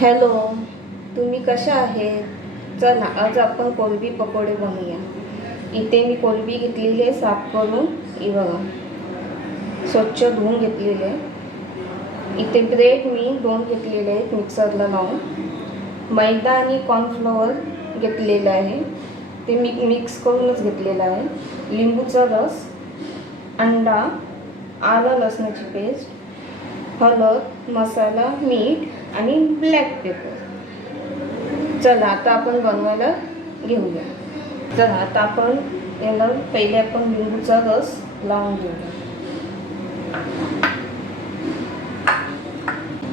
Hello, तुम्ही कशा आहेत? चला आज आपण कोलंबी पकोडे बनवूया. इथे मी कोलंबी घेतलेली आहे साफ करून, हे बघा स्वच्छ धुवून घेतलेले आहे. इथे ब्रेड मी 2 घेतलेले आहेत मिक्सरला लावून. मैदा आणि कॉर्नफ्लॉवर घेतलेलं आहे, ते मी मिक्स करूनच घेतलेलं आहे. लिंबूचा रस, अंडा, आलं लसणाची पेस्ट, हळद, मसाला, मीठ आणि ब्लॅक पेपर. चला आता आपण बनवायला घेऊया. चला आता आपण याला पहिले आपण लिंबूचा रस लावून घेऊया.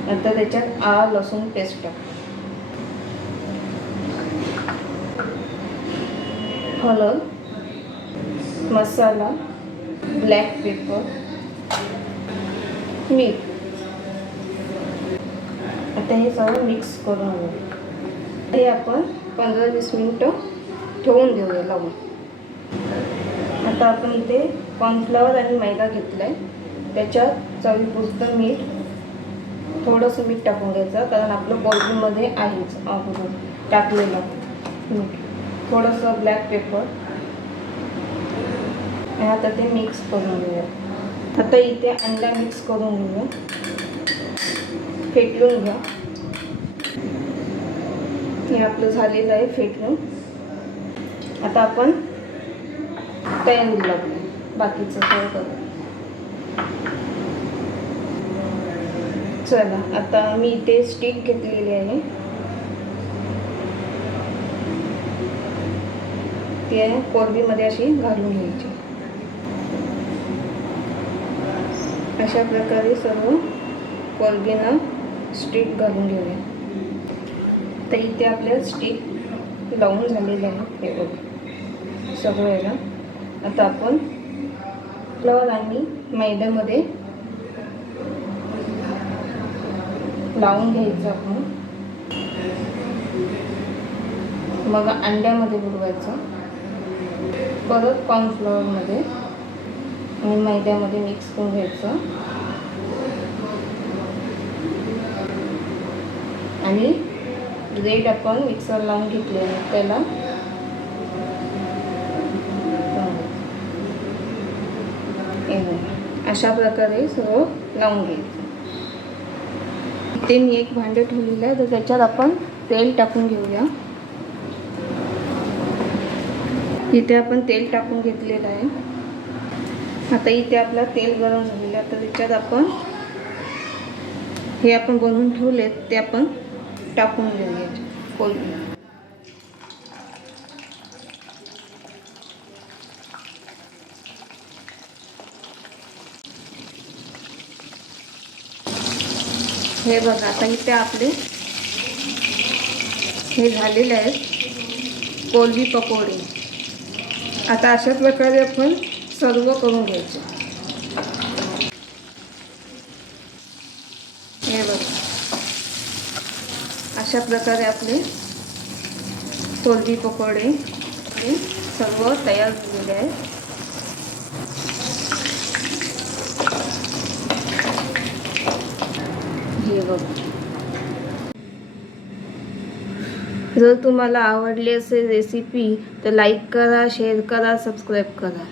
नंतर त्याच्यात आलं लसूण पेस्ट टाकू, हळद, मसाला, ब्लॅक पेपर, मीठ. आता हे सगळं मिक्स करून घेऊ. हे आपण 15-20 मिनिटं ठेवून देऊया लावून. आता आपण इथे कॉर्नफ्लॉवर आणि मैदा घेतला आहे, त्याच्यात चवीपुरतं मीठ, थोडंसं मीठ टाकून घ्यायचं, कारण आपलं कोलंबीमध्ये आहेच अगोदर टाकलेलं मीठ. थोडंसं ब्लॅक पेपर. आणि आता ते मिक्स करून घेऊया. आता इथे अंडा मिक्स करून घेऊया, फेटून घ्या. हे आपलं झालेलं आहे फेटून. आता आपण तयारीला लागू बाकीचं सगळं करू. चला आता मी इथे स्टिक घेतलेली आहे, ते कोलंबीमध्ये अशी घालून घ्यायची. अशा प्रकारे सर्व कोलंबीना स्टिक घालून घेऊया. तर इथे आपल्या स्टिक लावून झालेलं आहे हे बघ सगळं याला. आता आपण फ्लॉवर आणि मैद्यामध्ये लावून घ्यायचं आपण. मग अंड्यामध्ये बुडवायचं, परत कॉर्नफ्लॉवरमध्ये आणि मैद्यामध्ये मिक्स करून घ्यायचं. आणि ब्रेड आपण मिक्सर लावून घेतले त्याला अशा प्रकारे सगळं लावून घ्यायचं. इथे मी एक भांडं ठेवलेलं आहे, तर त्याच्यात आपण तेल टाकून घेऊया. इथे आपण तेल टाकून घेतलेलं आहे. आता इथे आपला तेल गरम झालेलं आहे, तर त्याच्यात आपण हे आपण बनवून ठेवले ते आपण टाकून घेऊया कोलंबी. हे बघा आता इथे आपले हे झालेले आहेत कोलंबी पकोडे. आता अशा प्रकारे आपण सर्व करून घ्यायचे. हे बघा अशा प्रकारे आपले कोलंबी पकोडे सर्व तयार झालेले आहेत. हे बघा. जर तुम्हाला आवडली असेल रेसिपी तर लाईक करा, शेअर करा, सबस्क्राईब करा.